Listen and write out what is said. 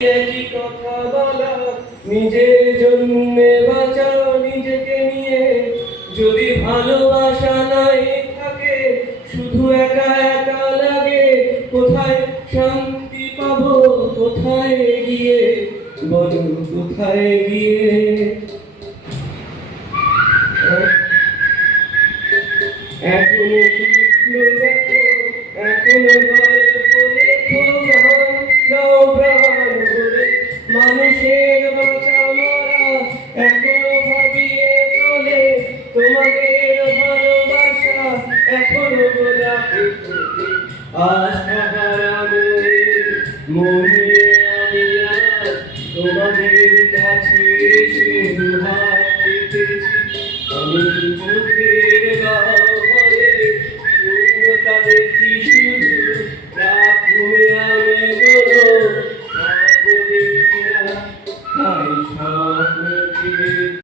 একই কথা বলা, নিজের জন্যে বাঁচাও নিজেকে নিয়ে। যদি ভালোবাসা নাই থাকে, শুধু একা একা লাগে, কোথায় শান্তি পাবো, কোথায় গিয়ে বলো, কোথায় গিয়ে। এখনো স্বপ্ন দেখো, এখনো গল্প লেখো, গান গাও প্রাণ ভরে, মানুষের বাঁচা মরা এখনো ভাবিয়ে তোলে, তোমাদের ভালোবাসা এখনো গোলাপি ফুলে। আশা হারানো মনে আমি আজ তোমাদের কাছে এসে দুহাত পেতেছি। আমি চোখের গহ্বরে শূন্যতা দেখি শুধু, রাত ঘুমে আমি কোনো স্বপ্ন দেখি না, তাই স্বপ্নকে